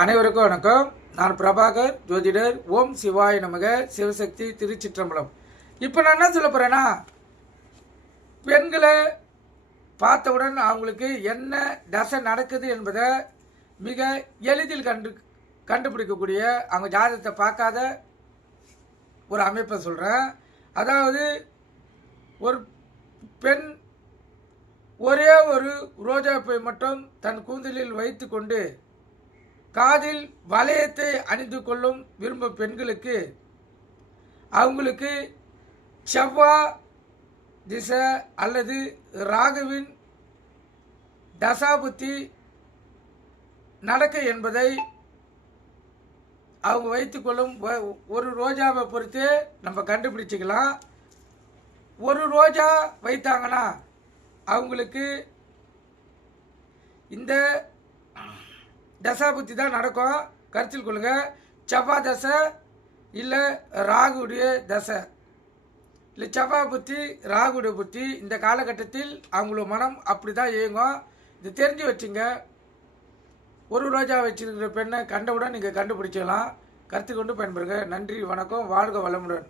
அனைவருக்கும் வணக்கம். நான் பிரபாகர் ஜோதிடர். ஓம் சிவாய நமக. சிவசக்தி திருச்சிற்றம்பலம். இப்போ நான் என்ன சொல்ல போகிறேன்னா, பெண்களை பார்த்தவுடன் அவங்களுக்கு என்ன தசை நடக்குது என்பதை மிக எளிதில் கண்டுபிடிக்கக்கூடிய அவங்க ஜாதகத்தை பார்க்காத ஒரு அமைப்பை சொல்கிறேன். அதாவது ஒரு பெண் ஒரே ஒரு ரோஜாப்பூவை மட்டும் தன் கூந்தலில் வைத்து கொண்டு காதில் வளையத்தை அணிந்து கொள்ளும் விரும்பும் பெண்களுக்கு அவங்களுக்கு செவ்வாய் திசை அல்லது ராகுவின் தசாபுத்தி நடக்க என்பதை அவங்க வைத்துக்கொள்ளும் ஒரு ரோஜாவை பொறுத்தே நம்ம கண்டுபிடிச்சிக்கலாம். ஒரு ரோஜா வைத்தாங்கன்னா அவங்களுக்கு இந்த தசாபுத்தி தான் நடக்கும். கருத்தில் கொள்ளுங்க. செவ்வாய் தசை இல்லை ராகுடைய தசை இல்லை செவ்வாய் புத்தி ராகுடைய புத்தி இந்த காலகட்டத்தில் அவங்களோட மனம் அப்படி தான் இயங்கும். இது தெரிஞ்சு வச்சுங்க. ஒரு ரோஜா வச்சிருக்கிற பெண்ணை கண்டவுடன் நீங்கள் கண்டுபிடிச்சிக்கலாம். கருத்து கொண்டு பயன்படுங்க. நன்றி, வணக்கம், வாழ்க வளமுடன்.